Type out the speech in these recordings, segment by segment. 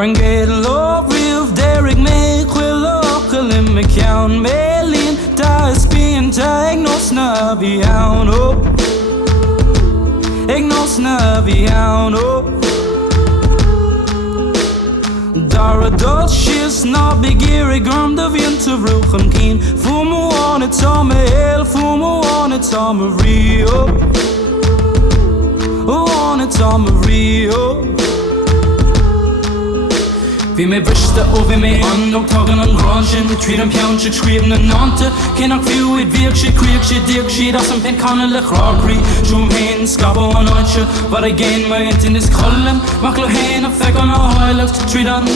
an géal ó riamh Derek mé chuileachil in me ceann mélíonn tá is bíonnta ag nos na bhí ann ó ag nos na bhí ann ó Dar a dul sios ná bigéir ag gurm de bhíonnta bhrúchan cín Fuaimú anna tá me héal fuaimú anna tá me rí ó anna tá me rí ó Bhí mé briste ó bhí mé anach tugan an grán sin tríd an peann si scríomh na náta Cinach fiúid bhíag si críoch si díag siad as an pencána le chrágraí Siúm héin scabó an áitse Bad a géin mar intin is collim Mac le héin a feic an á háilecht tríd an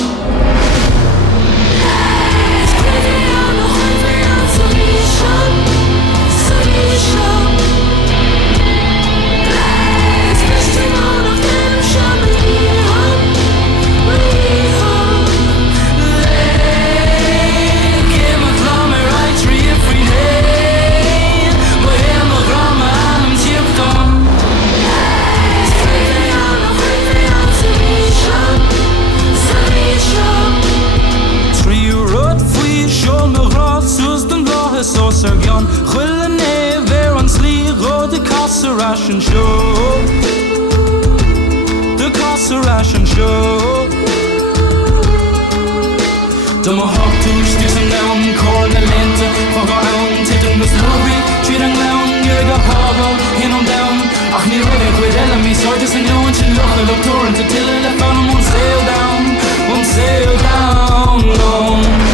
Sos ar gan chuile né bhéir an slí ró de casarás an seo De casarás an seo Do mo hochtús dús an lán cór na lenta Fag á ann titan gus lórí Tríd an lán nuair go hágal hin an dam Ach ní ruidir chuid eile mí sáidir san leon sin lucha le torranta Tile le fan on sail down long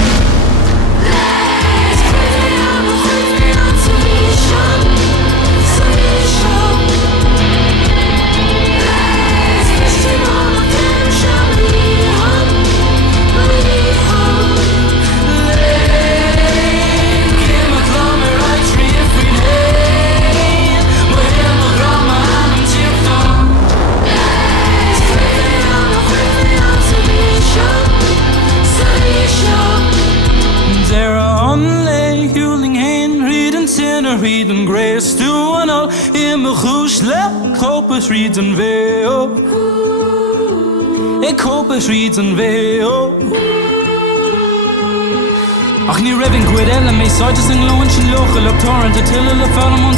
Read an grace to an all in me chúis le copus reads an veo copus reads an veo Ach ní raibh cuid eile mé sáidir an leon sin locha le torranta tile le fellm on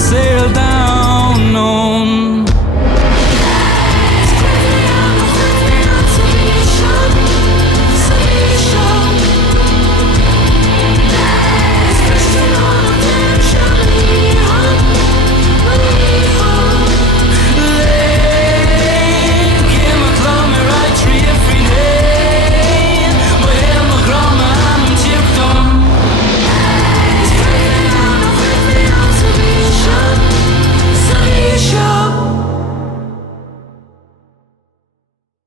sail down on